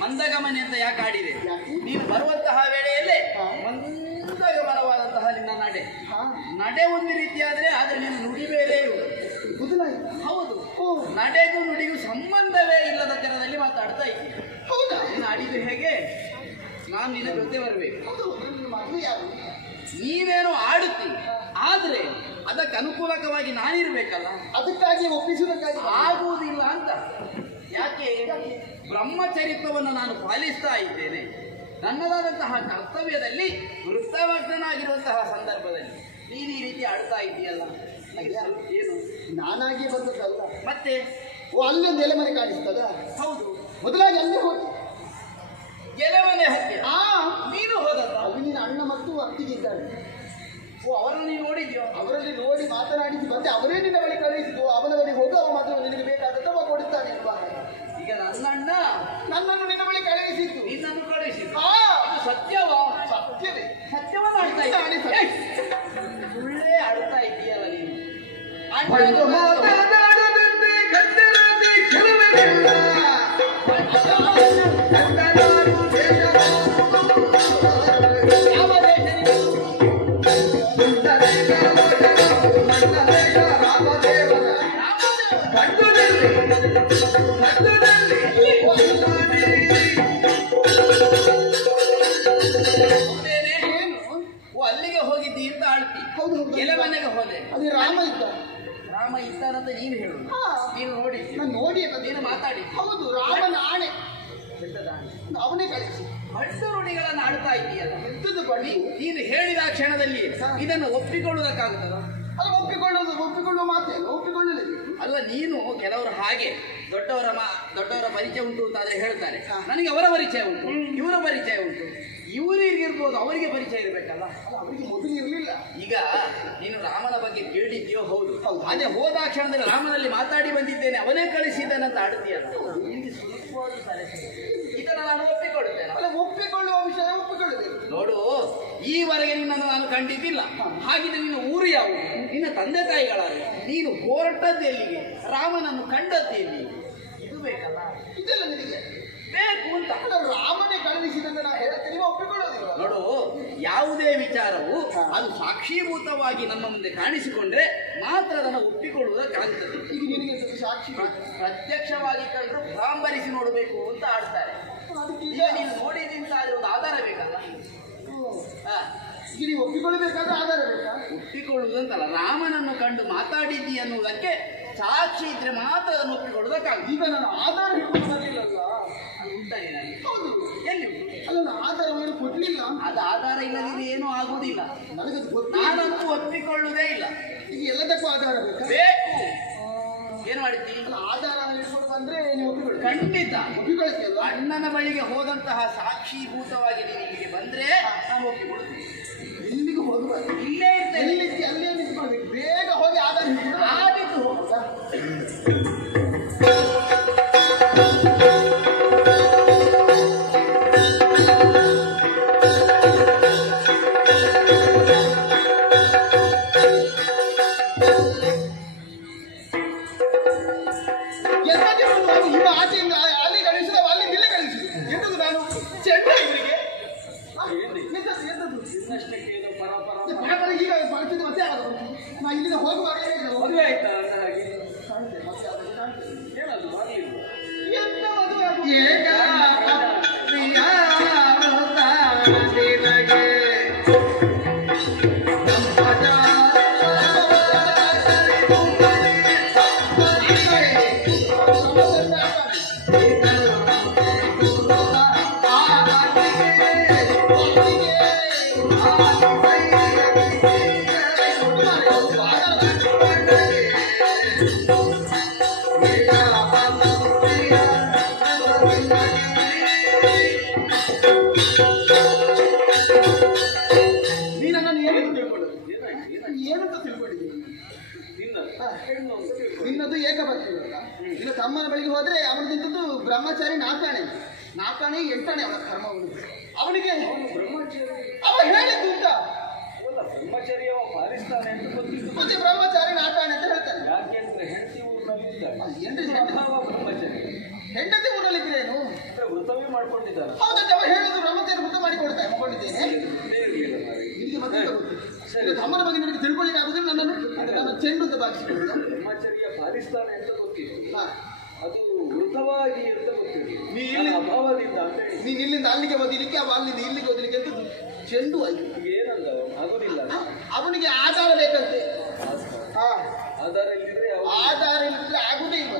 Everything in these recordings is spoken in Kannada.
ಮಂದಗಮನೆ ಅಂತ ಯಾಕೆ ಆಡಿದೆ? ನೀನು ಬರುವಂತಹ ವೇಳೆಯಲ್ಲೇ ಮಂದಗಮನವಾದಂತಹ ನಿನ್ನ ನಡೆ ಒಂದು ರೀತಿಯಾದ್ರೆ ಆದ್ರೆ ನಿನ್ನ ನುಡಿ ಬೇರೆ ಹೌದು. ನಡೆಗೂ ನುಡಿಗೂ ಸಂಬಂಧವೇ ಇಲ್ಲದ ತೆರದಲ್ಲಿ ಮಾತಾಡ್ತಾ ಇದ್ದೀನಿ. ಹೌದಾ? ನೀನು ಆಡಿದ್ದು ಹೇಗೆ? ನಾನು ನಿನ್ನ ಜೊತೆ ಬರಬೇಕು. ನೀವೇನೋ ಆಡುತ್ತಿ, ಆದ್ರೆ ಅದಕ್ಕೆ ಅನುಕೂಲಕವಾಗಿ ನಾನಿರ್ಬೇಕಲ್ಲ, ಅದಕ್ಕಾಗಿ ಒಪ್ಪಿಸುವುದಕ್ಕಾಗಿ ಆಗುವುದಿಲ್ಲ ಅಂತ. ಯಾಕೆ? ಬ್ರಹ್ಮಚರಿತ್ರವನ್ನು ನಾನು ಪಾಲಿಸ್ತಾ ಇದ್ದೇನೆ. ನನ್ನದಾದಂತಹ ಕರ್ತವ್ಯದಲ್ಲಿ ವೃತ್ತವರ್ತನಾಗಿರುವಂತಹ ಸಂದರ್ಭದಲ್ಲಿ ನೀನು ಈ ರೀತಿ ಆಡ್ತಾ ಇದ್ದೀಯಲ್ಲ, ಏನು ನಾನಾಗಿ ಬಂದದ್ದಲ್ಲ. ಮತ್ತೆ ಓ, ಅಲ್ಲೊಂದು ಎಲೆಮನೆ ಕಾಣಿಸ್ತದ? ಹೌದು, ಮೊದಲಾಗಿ ಅಲ್ಲೇ ಹೋಗಿ ಗೆಲವನೆ ಹತ್ತಿರ ನೀನು ಹೋದಲ್ಲ. ಅಲ್ಲಿ ನಿನ್ನ ಅಣ್ಣ ಮತ್ತು ಅತ್ತಿಗಿದ್ದಾಳೆ. ಓ, ಅವರನ್ನು ನೀನು ನೋಡಿದ್ಯೋ? ಅವರಲ್ಲಿ ನೋಡಿ ಮಾತನಾಡಿಸಿ ಬಂದೆ. ಅವರೇ ನಿನ್ನ ಬಳಿ ಕಳುಹಿಸಿದ್ದು. ಅವನ ಬಳಿ ಹೋಗು, ಅವ ಮಾತ್ರ ನಿನಗೆ ಬೇಕಾದದ್ದವ ಕೊಡುತ್ತಾನೆ ಅಲ್ವಾ? ಈಗ ನನ್ನಣ್ಣ ನನ್ನನ್ನು ನಿನ್ನ ಬಳಿ ಕಳುಹಿಸಿದ್ದು. ನಿನ್ನನ್ನು ಕಳುಹಿಸಿದ್ದು ಇದು ಸತ್ಯವಾ? ಸತ್ಯವೇ. ಸತ್ಯವನ್ನು ಆಡ್ತಾ ಇದ್ದೀಯ, ಸುಳ್ಳೇ ಆಡ್ತಾ ಇದ್ದೀಯಲ್ಲ ನೀನು. ಅಲ್ಲಿಗೆ ಹೋಗಿದ್ದಿ ಅಂತ ಆಳ್ತಿ. ಎಲೆ ಮನೆಗೆ ಹೋದೆ. ಅಲ್ಲಿ ರಾಮ ಇದ್ದ. ರಾಮ ಇದ್ದಾನಂತ ನೀನು ಹೇಳು. ನೀನು ನೋಡಿದ್ದಿ? ನಾನು ನೋಡಿ ನೀನು ಮಾತಾಡಿ. ಹೌದು, ರಾಮನ ಆಣೆ. ಅವನೇ ಕಳಿಸಿ ಹಣ್ಣು ನುಡಿಗಳನ್ನು ಆಡ್ತಾ ಇದ್ದೀಯಲ್ಲ. ಎಂತದ್ದು ಬಳಿ? ನೀನು ಹೇಳಿದ ಕ್ಷಣದಲ್ಲಿ ಇದನ್ನು ಒಪ್ಪಿಕೊಳ್ಳುವುದಕ್ಕಾಗುತ್ತದ? ಅದು ಒಪ್ಪಿಕೊಳ್ಳುವ ಮಾತೇನು? ಒಪ್ಪಿಕೊಳ್ಳಲಿಲ್ಲ. ಅಲ್ಲ, ನೀನು ಕೆಲವರು ಹಾಗೆ ದೊಡ್ಡವರ ಪರಿಚಯ ಉಂಟು ಅಂತಾದ್ರೆ ಹೇಳ್ತಾರೆ. ನನಗೆ ಅವರ ಪರಿಚಯ ಉಂಟು, ಇವರ ಪರಿಚಯ ಉಂಟು. ಇವರಿಗಿರ್ಬೋದು, ಅವರಿಗೆ ಪರಿಚಯ ಇರಬೇಕಲ್ಲ. ಅವರಿಗೆ ಮೊದಲು ಇರಲಿಲ್ಲ. ಈಗ ನೀನು ರಾಮನ ಬಗ್ಗೆ ಕೇಳಿದ್ಯೋ? ಹೌದು. ಅದೇ ಹೋದ ಕ್ಷಣದಲ್ಲಿ ರಾಮನಲ್ಲಿ ಮಾತಾಡಿ ಬಂದಿದ್ದೇನೆ, ಅವನೇ ಕಳಿಸಿದ್ದಾನಂತ ಆಡುತ್ತೀಯಲ್ಲ. ನಿನಗೆ ಸುಲಭವಾದ ಇದನ್ನು ನಾನು ಒಪ್ಪಿಕೊಳ್ಳುತ್ತೇನೆ. ಅಲ್ಲ, ಒಪ್ಪಿಕೊಳ್ಳುವ ವಿಷಯ ಒಪ್ಪಿಕೊಳ್ಳಬೇಕು. ನೋಡು, ಈವರೆಗೆ ನಿನ್ನನ್ನು ನಾನು ಕಂಡಿದ್ದಿಲ್ಲ. ಹಾಗಿದ್ರೆ ನಿನ್ನ ಊರು ಯಾವುದು? ನಿನ್ನ ತಂದೆ ತಾಯಿಗಳಾರು? ನೀನು ಹೊರಟದ್ದು ಎಲ್ಲಿಗೆ? ರಾಮನನ್ನು ಕಂಡದ್ದು ಎಲ್ಲಿ? ಇದು ಬೇಕಲ್ಲ. ಇದೆಲ್ಲ ನಿನಗೆ ಬೇಕು ಅಂತ. ರಾಮನೇ ಕಳುಹಿಸಿದಂತ ನಾ ಹೇಳ್ತೀನಿ, ನೀವು ಒಪ್ಪಿಕೊಳ್ಳೋದಿಲ್ಲ. ನೋಡು, ಯಾವುದೇ ವಿಚಾರವು ಅದು ಸಾಕ್ಷೀಭೂತವಾಗಿ ನಮ್ಮ ಮುಂದೆ ಕಾಣಿಸಿಕೊಂಡ್ರೆ ಮಾತ್ರ ಅದನ್ನು ಒಪ್ಪಿಕೊಳ್ಳುವುದಕ್ಕಾಗುತ್ತದೆ. ಈಗ ನಿನಗೆ ಸಾಕ್ಷಿ ಪ್ರತ್ಯಕ್ಷವಾಗಿ ಕಂಡು ಪ್ರಾಂಬರಿಸಿ ನೋಡಬೇಕು ಅಂತ ಆಡ್ತಾರೆ. ಈಗ ನೀನು ನೋಡಿದಿಂದ ಆದ್ರೆ ಒಂದು ಆಧಾರ ಬೇಕಲ್ಲ. ಈಗ ನೀವು ಒಪ್ಪಿಕೊಳ್ಳಬೇಕಾದ್ರೆ ಆಧಾರ ಬೇಕಾ? ಒಪ್ಪಿಕೊಳ್ಳುವುದಂತಲ್ಲ, ರಾಮನನ್ನು ಕಂಡು ಮಾತಾಡಿದ್ದಿ ಅನ್ನುವುದಕ್ಕೆ ಸಾಕ್ಷಿ ಇದ್ರೆ ಮಾತ್ರ ಅದನ್ನು ಒಪ್ಪಿಕೊಳ್ಳುವುದಕ್ಕಾಗ. ಈಗ ನಾನು ಆಧಾರ ಹಿಡ್ಕೊಂಡು ಬರಲಿಲ್ಲಲ್ಲ. ಅದು ಉಂಟಾನೆ ನನಗೆ. ಹೌದು, ಎಲ್ಲಿ ಉಂಟು? ಅಲ್ಲ, ನಾನು ಆಧಾರವನ್ನು ಕೊಡ್ಲಿಲ್ಲ. ಅದು ಆಧಾರ ಇಲ್ಲದಿದ್ರೆ ಏನೂ ಆಗುವುದಿಲ್ಲ. ನನಗದು ಗೊತ್ತು. ನಾನಂತೂ ಒಪ್ಪಿಕೊಳ್ಳುವುದೇ ಇಲ್ಲ. ಈಗ ಎಲ್ಲದಕ್ಕೂ ಆಧಾರ ಬೇಕಾ? ಬೇಕು. ಏನ್ ಮಾಡಿದ್ದಿ? ಆಧಾರ ಹಿಡ್ಕೊಂಡು ಬಂದ್ರೆ ನೀವು ಒಪ್ಪಿಕೊಳ್ಳಿ. ಖಂಡಿತ ಒಪ್ಪಿಕೊಳ್ಳುತ್ತಲ್ಲ. ಅಣ್ಣನ ಬಳಿಗೆ ಹೋದಂತಹ ಸಾಕ್ಷೀಭೂತವಾಗಿ ನೀವು ಇಲ್ಲಿಗೆ ಬಂದ್ರೆ ನಾವು ಒಪ್ಪಿಕೊಳ್ತೀವಿ. ಇಲ್ಲಿಗೆ ಹೋಗಬಾರ್ದು, ಇಲ್ಲೇ ಇರ್ತೇನೆ. ಅಲ್ಲೇ ನಿಂತ್ಕೊಳ್ಬೇಕು. ಬೇಗ ಹೋಗಿ ಆಧಾರ ಹಿಡ್ಕೊಂಡು ಆಗಿದ್ದು ಹೋಗ. ನಾ ಇಲ್ಲಿಂದ ಹೋಗುವಾಗ ಮದುವೆ ಆಯ್ತಾ? ಹಾಗೆ ಎಂತ ಮದುವೆ? ನಿನ್ನದು ಏಕಪತ್ನಿಯಲ್ಲ. ನಿನ್ನ ತಮ್ಮನ ಬಳಿಗೆ ಹೋದ್ರೆ ಅವನಿಗಿಂತದ್ದು ಬ್ರಹ್ಮಚಾರಿ ನಾಲ್ಕಾಣೆ ಎಂಟಾಣೆ ಅವನ ಕರ್ಮ. ಅವನಿಗೆ ಅವ ಹೇಳಿದ್ದು ಅಂತ ಮತ್ತೆ ಬ್ರಹ್ಮಚಾರಿ ನಾಲ್ಕಾಣೆ ಅಂತ ಹೇಳ್ತಾನೆ. ಹೆಂಡತಿ ಊರಲ್ಲಿದ್ದೇನು ಹೌದಂತೆ ಅವ ಹೇಳುದು ಬ್ರಹ್ಮಚಾರಿ ವೃತ ಮಾಡಿ ಕೊಡ್ಕೊಂಡಿದ್ದೇನೆ. ನಿನಗೆ ಮತ್ತೆ ತಮ್ಮನ ಬಗ್ಗೆ ನನಗೆ ತಿಳ್ಕೊಳ್ಳಿಕ್ಕೆ ಆಗುದಿಲ್ಲ. ನನ್ನ ಚೆಂಡು ಅಂತ ಭಾಗಿಸಿಕೊಳ್ಳ ಬ್ರಹ್ಮಚರ್ಯ ಪಾಲಿಸ್ತಾನೆ ಅಂತ ಗೊತ್ತಿತ್ತು. ಅದು ವೃತವಾಗಿ ಅಂತ ಗೊತ್ತಿತ್ತು. ಅಭಾವದಿಂದ ಅಂತ ಹೇಳಿ ನೀನು ಇಲ್ಲಿಂದ ಅಲ್ಲಿಗೆ ಓದಿಲಿಕ್ಕೆ, ಅವ ಅಲ್ಲಿಂದ ಇಲ್ಲಿಗೆ ಓದಿಲಿಕ್ಕೆ ಅಂತ ಚೆಂಡು ಅಲ್ಲಿ ಏನಂದ ಆಗೋದಿಲ್ಲ. ಅವನಿಗೆ ಆಧಾರ ಬೇಕಂತೆ. ಆಧಾರ ಇಲ್ಲಿದ್ರೆ ಆಧಾರ ಇಲ್ಲಿದ್ರೆ ಆಗುದೇ ಇಲ್ಲ.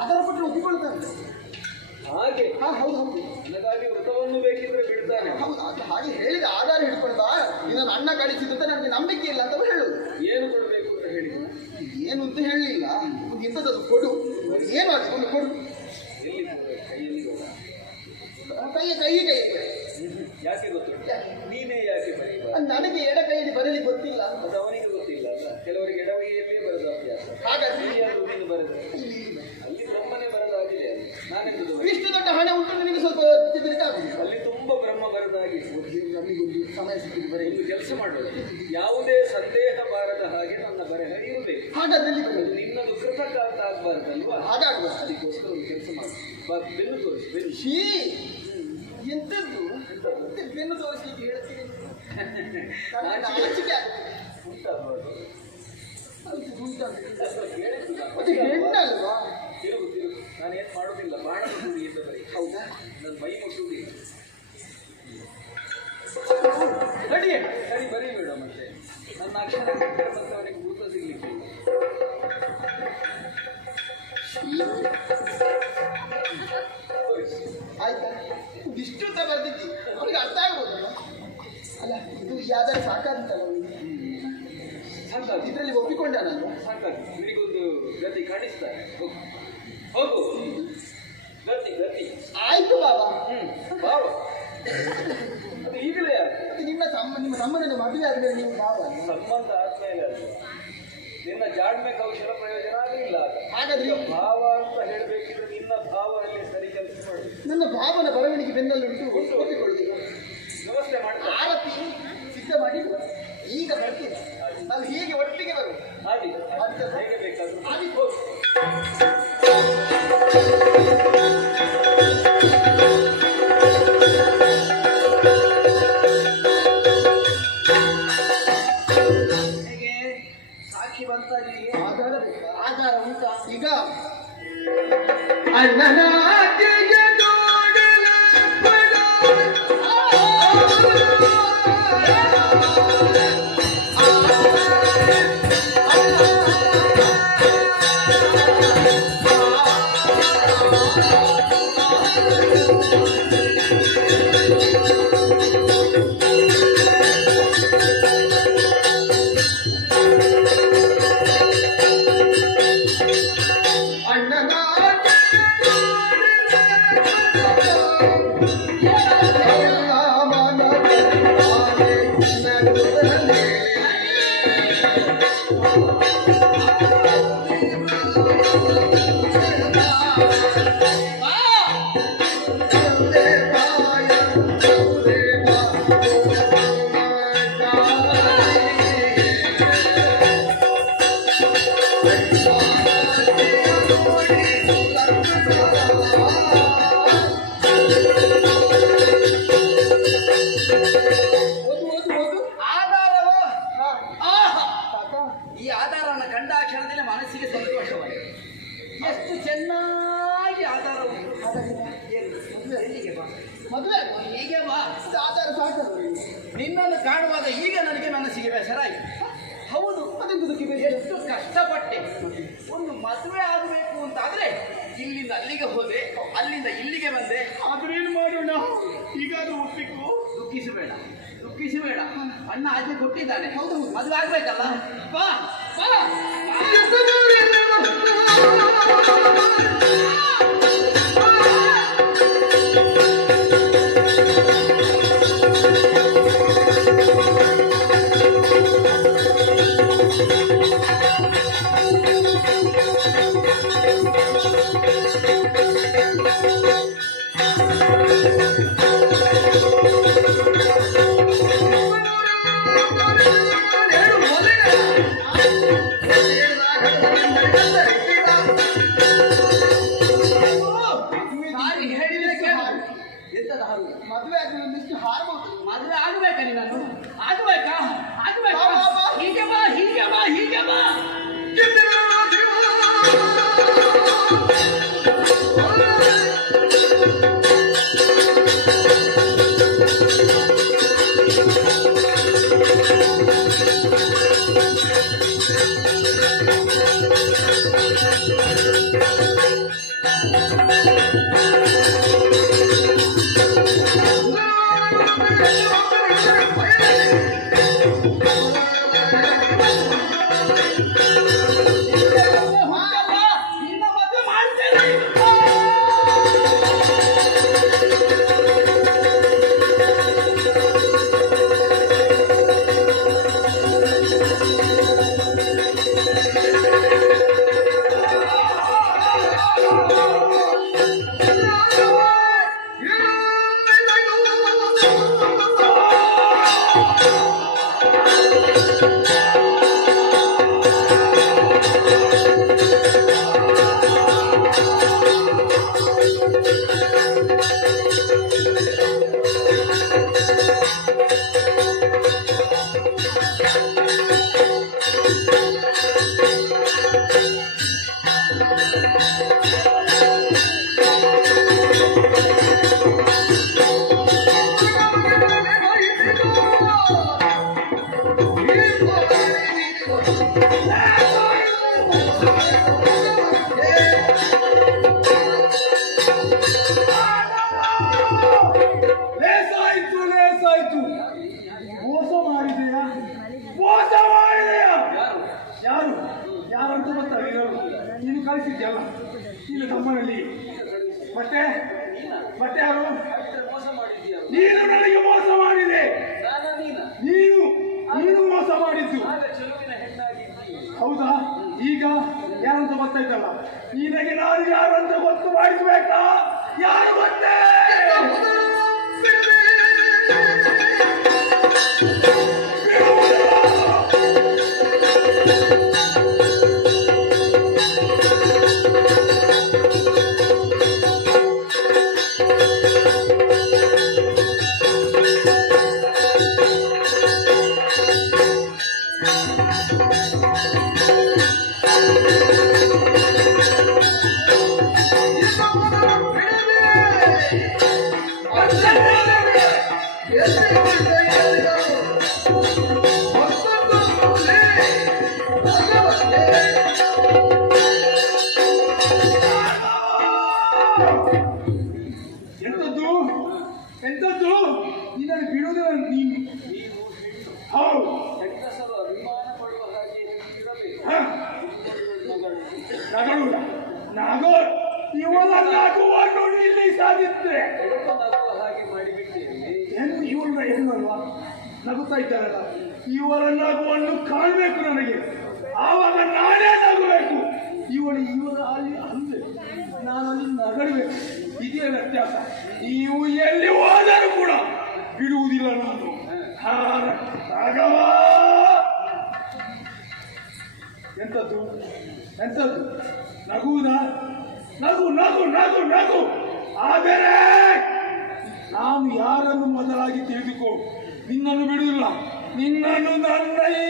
ಆಧಾರ ಕೊಟ್ಟರೆ ಒಪ್ಪಿಕೊಳ್ತಾರೆ ಹಾಗೆ. ಹೌದು ಹೌದು. ನನಗಾಗಿ ವೃತವನ್ನು ಬೇಕಿದ್ರೆ ಬಿಡ್ತಾರೆ. ಹಾಗೆ ಹೇಳಿದ ಆಧಾರ ಹಿಡ್ಕೊಳ್ತಾ ಇದನ್ನು ಅಣ್ಣ ಕಳಿಸಿದ್ದು ಅಂತ ನನಗೆ ನಂಬಿಕೆ ಇಲ್ಲ ಅಂತ ಹೇಳುದು. ಏನು ಕೊಡಬೇಕು ಅಂತ ಹೇಳಿ ಏನು ಅಂತ ಹೇಳಲಿಲ್ಲ. ಒಂದು ಇಂಥದ್ದು ಕೊಡು, ಏನು ಅದು ಒಂದು ಕೊಡು. ಎಲ್ಲಿ ಕೈಯಲ್ಲಿ ಕೈ ಯಾಕೆ ಗೊತ್ತುಂಟು? ನೀನೇ ಯಾಕೆ ಬರೀ ನನಗೆ ಎಡ ಕೈಯಲ್ಲಿ ಬರಲಿಕ್ಕೆ ಗೊತ್ತಿಲ್ಲ ಅಂತ. ಅದು ಅವನಿಗೆ ಗೊತ್ತಿಲ್ಲ ಅಲ್ಲ, ಕೆಲವರಿಗೆ ಎಡವೈಯಲ್ಲೇ ಬರೆದ ಅಭ್ಯಾಸ. ಹಾಗಾದ್ರೆ ನೀನು ಬರೆದ ಅಲ್ಲಿ ಬ್ರಹ್ಮನೇ ಬರೆದಾಗಿದೆ. ನಾನೆಂದು ಇಷ್ಟು ದೊಡ್ಡ ಹಣ ಉಂಟು ನಿನಗೆ ಸ್ವಲ್ಪ ತಿದ್ದಲಿಕ್ಕಾಗುದಿಲ್ಲ. ಅಲ್ಲಿ ತುಂಬಾ ಬ್ರಹ್ಮ ಬರೆದಾಗಿದೆ. ನಮಗೊಂದು ಸಮಯ ಸಿಕ್ಕಿದ್ದು ಬರೀ ಒಂದು ಕೆಲಸ ಮಾಡೋದು, ಯಾವುದೇ ಸಂದೇಹ ಬಾರದ ಹಾಗೆ ನನ್ನ ಬರೆಹ ಇರಬೇಕು. ಹಾಗಾದ್ರೆ ಅದು ನಿನ್ನದು ಕೃತಕ ಅಂತ ಆಗ್ಬಾರ್ದಲ್ವಾ? ಹಾಗಾಗುವ ಅದಕ್ಕೋಸ್ಕರ ಒಂದು ಕೆಲಸ ಮಾಡು. ಬೆನ್ನು ತೋರಿಸಿ, ಬೆನ್ನು. ಶೀ ಎಂತದ್ದು ಬೆನ್ನು ತೋರಿಸ್ಲಿಕ್ಕೆ ಹೇಳ್ತೀನಿ. ನಾಚಿಕೆ ಉಂಟಾಗ್ಬಾರ್ದು. ಮತ್ತೆ ಹೆಣ್ಣಲ್ವಾ? ತಿರುಗು ತಿರುಗು. ನಾನೇನು ಮಾಡೋದಿಲ್ಲ, ಬಾಣ ಮುಟ್ಟುವುದಿ ಅಂತ ಬರೀ. ಹೌದಾ? ನನ್ನ ಮೈ ಮುಟ್ಟುವುದಿಲ್ಲ. ನಡಿ ಸರಿ ಬರೀಬೇಡ ಮತ್ತೆ. ನನ್ನ ಅಕ್ಷರ ಮತ್ತೆ ಅವನಿಗೆ ಗುರುತ ಸಿಗ್ಲಿಕ್ಕೆ ಆಯ್ತಾ? ಇಷ್ಟು ಅಂತ ಬರ್ದಿದ್ದಿ ಅವ್ರಿಗೆ ಅರ್ಥ ಆಗ್ಬೋದಲ್ಲ. ಅಲ್ಲ ಇದು ಯಾವ್ದಾರು ಸಾಕಾಗುತ್ತಲ್ಲ ಅವನಿಗೆ. ಸಾಕಾಗಿ ಇದರಲ್ಲಿ ಒಪ್ಪಿಕೊಂಡಾನಲ್ವ? ಸಾಕಾಗಿ ಇವನಿಗೊಂದು ಗತಿ ಕಾಣಿಸ್ತಾರೆ. ಹೋಗು ಹೋಗು, ಗತಿ ಗತಿ. ಆಯ್ತು ಬಾಬಾ. ಬಾವ ಅದು ಈಗಲೇ ಮತ್ತೆ ನಿಮ್ಮ ತಮ್ಮನನ್ನು ಮದುವೆ ಆದ್ಮೇಲೆ ನೀವು ಬಾವ ಸಂಬಂಧ ಆದ್ಮೇಲೆ ಅಲ್ವ? ನಿನ್ನ ಜಾಣ್ಮೆ ಕೌಶಲ ಪ್ರಯೋಜನ ಆಗಲಿಲ್ಲ. ಹಾಗಾದ್ರೆ ಈಗ ಭಾವ ಅಂತ ಹೇಳ್ಬೇಕಿದ್ರೆ ನಿನ್ನ ಭಾವ ಅಲ್ಲಿ ಸರಿ ಕೆಲಸ ಮಾಡಿ. ನನ್ನ ಭಾವನ ಬರವಣಿಗೆ ಬೆನ್ನಲ್ಲುಂಟು. ಒಪ್ಪಿಕೊಳ್ಳುದಿಲ್ಲ. ವ್ಯವಸ್ಥೆ ಮಾಡ್ತಾರೆ. ಆರತಿ ಸಿದ್ಧ ಮಾಡಿ ಈಗ ಬರ್ತೀರ. ನಾವು ಹೀಗೆ ಒಟ್ಟಿಗೆ ಬರುವ. ಹಾಗೆ ಹೇಗೆ ಬೇಕಾದ್ರೂ ಆದಿತ್ತು ಹೋಗು. ಹೇಗೆ ಸಾಕ್ಷಿ ಬಂತ? ಆಧಾರ ಬೇಕಾ? ಆಧಾರ ಉಂಟಾ? ಈಗ ಅಣ್ಣನ ಈ ಆಧಾರವನ್ನು ಕಂಡ ಕ್ಷಣದಲ್ಲಿ ಮನಸ್ಸಿಗೆ ಸಂತೋಷವಾಗಿದೆ. ಎಷ್ಟು ಚೆನ್ನಾಗಿ ಆಧಾರ ಉಂಟು. ಎಲ್ಲಿಗೆ ಬಾ, ಮದುವೆ ಹೀಗೆ ಬಾ. ಆಧಾರ ಸಾಕಲ್ಲ. ನಿನ್ನನ್ನು ಕಾಣುವಾಗ ಈಗ ನನಗೆ ಮನಸ್ಸಿಗೆ ಬೇಸರಾಯಿತು. ಹೌದು, ಅದಕ್ಕೆ ಎಷ್ಟು ಕಷ್ಟಪಟ್ಟೆ. ಒಂದು ಮದುವೆ ಆಗಬೇಕು ಅಂತಾದ್ರೆ ಇಲ್ಲಿಂದ ಅಲ್ಲಿಗೆ ಹೋದೆ, ಅಲ್ಲಿಂದ ಇಲ್ಲಿಗೆ ಬಂದೆ. ಆದ್ರೇನು ಮಾಡೋಣ? ಈಗ ಅದು ಒಪ್ಪಿಕು. ದುಃಖಿಸಬೇಡ, ದುಃಖಿಸಬೇಡ. ಅಣ್ಣ ಆಜ್ಞೆ ಕೊಟ್ಟಿದ್ದಾನೆ. ಹೌದು, ಮದುವೆ ಆಗ್ಬೇಕಲ್ಲ. ಬಾ ಬಾ ಮದುವೆ ಆದ್ಮೇಲೆ ಒಂದಿಷ್ಟು ಹಾರಬಹುದು. ಮದುವೆ ಆಗಬೇಕಾ? ನೀನು ಆಗಬೇಕಾ? ಆಗಬೇಕಾ? ಹೀಗೆ ಬಾ, ಹೀಗೆ ಬಾ, ಹೀಗೆ ಬಾ. No! ನೀನು ಕಳಿಸಿದ್ಯಲ್ಲ ಇಲ್ಲಿ ತಮ್ಮನಲ್ಲಿ ಮತ್ತೆ ಮತ್ತೆ ಯಾರು ಮೋಸ ಮಾಡಿದ್ಯಾ? ನೀನು ನನಗೆ ಮೋಸ ಮಾಡಿದೆ. ನೀನು ನೀನು ಮೋಸ ಮಾಡಿದ್ದು ಚೆಲುವಿನ ಹೆಣ್ಣಾಗಿ ಹೌದಾ? ಈಗ ಯಾರಂತ ಗೊತ್ತಾಯ್ತಲ್ಲ, ನಿನಗೆ ನಾನು ಯಾರಂತ ಗೊತ್ತು ಮಾಡಿಸ್ಬೇಕಾ? ಯಾರು ಗೊತ್ತೇ? ಎಂತದ್ದು ಎಂತದ್ದು ನಿನ್ನನ್ನು ಬಿಡುವುದಿಲ್ಲ. ನೀನು ಹೌದು ಹೆಂಗಸರು ಅಭಿಮಾನ ಪಡುವ ಹಾಗೆ ಇರಬೇಕು. ನಗಳುಲ್ಲ ನಗೋ ಇವಳ ನಗುವನ್ನು ಇಲ್ಲಿ ಸಾಧಿದ್ರೆ ನಗುವ ಹಾಗೆ ಮಾಡಿಬಿಟ್ಟೇನೆ. ಇವಳ ಹೆಣ್ಣಲ್ವಾ ನಗುತ್ತಾ ಇದ್ದಾರಲ್ಲ, ಇವರ ನಗುವನ್ನು ಕಾಣಬೇಕು ನನಗೆ, ಆವಾಗ ನಾನೇ ನಗಬೇಕು. ಇವರ ಅಲ್ಲಿ ಅಂದ್ರೆ ನಾನು ಅಲ್ಲಿ ನಗಡಬೇಕು. ಇದೇ ವ್ಯತ್ಯಾಸ. ನೀವು ಎಲ್ಲಿ ಹೋದರೂ ಕೂಡ ಬಿಡುವುದಿಲ್ಲ ನಾನು. ರಾಘವ ಎಂತದ್ದು ಎಂತದ್ದು ನಗುವುದಾ? ನಗು ನಗು ನಗು ನಗು. ಆದರೆ ನಾನು ಯಾರನ್ನು ಮೊದಲಾಗಿ ತಿಳಿದುಕೋ, ನಿನ್ನನ್ನು ಬಿಡುವುದಿಲ್ಲ. ನಿನ್ನನ್ನು ನನ್ನ ಈ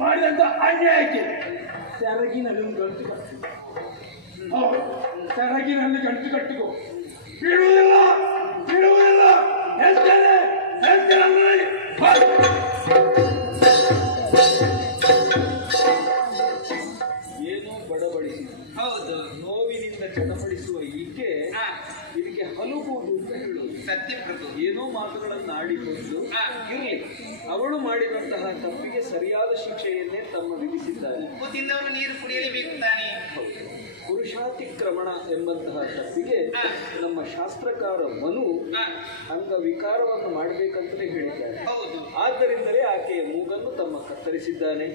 ಮಾಡಿದಂತ ಅನ್ಯಾಯಕ್ಕೆ ಸೆರಗಿನಲ್ಲಿ ಒಂದು ಗಂಟು ಕಟ್ಟಿಕೋ. ಹೌದು, ಸೆರಗಿನಲ್ಲಿ ಗಂಟು ಕಟ್ಟಿಕೋ. ಬಿಡುವುದಿಲ್ಲ ಬಿಡುವುದಿಲ್ಲ. ಹೇಳ್ತೇನೆ ಹೇಳ್ತೇನೆ. ಏನೋ ಬಡಬಡಿಸಿ ಹೌದು, ನೋವಿನಿಂದ ಚಟಪಡಿಸುವ ಈಕೆ ಇದಕ್ಕೆ ಹಲುಬುವುದು ಅಂತ ಹೇಳುವುದು ಸತ್ಯ ಪ್ರಭು. ಏನೋ ಮಾತುಗಳನ್ನು ಆಡಿಕೊಂಡು ಇರಲಿ, ಅವಳು ಮಾಡಿದಂತಹ ತಪ್ಪಿಗೆ ಸರಿಯಾದ ಶಿಕ್ಷೆಯನ್ನೇ ತಮ್ಮ ವಿಧಿಸಿದ್ದಾರೆ. ಉಪ್ಪು ತಿಂದವನು ನೀರು ಕುಡಿಯಲೇಬೇಕು ತಾನೆ. ಪುರುಷಾತಿಕ್ರಮಣ ಎಂಬಂತಹ ತಪ್ಪಿಗೆ ನಮ್ಮ ಶಾಸ್ತ್ರಕಾರ ಮನು ಅಂಗವಿಕಾರವನ್ನು ಮಾಡಬೇಕಂತಲೇ ಹೇಳಿದ್ದಾರೆ. ಹೌದು, ಆದ್ದರಿಂದಲೇ ಆಕೆಯ ಮೂಗನ್ನು ತಮ್ಮ ಕತ್ತರಿಸಿದ್ದಾನೆ.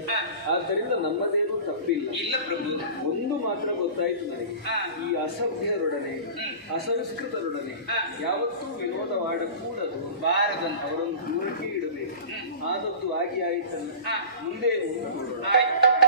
ಆದ್ದರಿಂದ ನಮ್ಮದೇನೂ ತಪ್ಪಿಲ್ಲ. ಇಲ್ಲ ಪ್ರಭು. ಒಂದು ಮಾತ್ರ ಗೊತ್ತಾಯ್ತು ನನಗೆ, ಈ ಅಸಭ್ಯರೊಡನೆ ಅಸಂಸ್ಕೃತರೊಡನೆ ಯಾವತ್ತೂ ವಿನೋದವಾಡಕೂಡದು, ಬಾರದಂತ ಅವರನ್ನು ದೂರಕ್ಕೆ ಇಡಬೇಕು. ಆದದ್ದು ಆಗಿ ಆಯಿತಲ್ಲ, ಮುಂದೆ ನೋಡೋಣ. ಆಯ್ತು.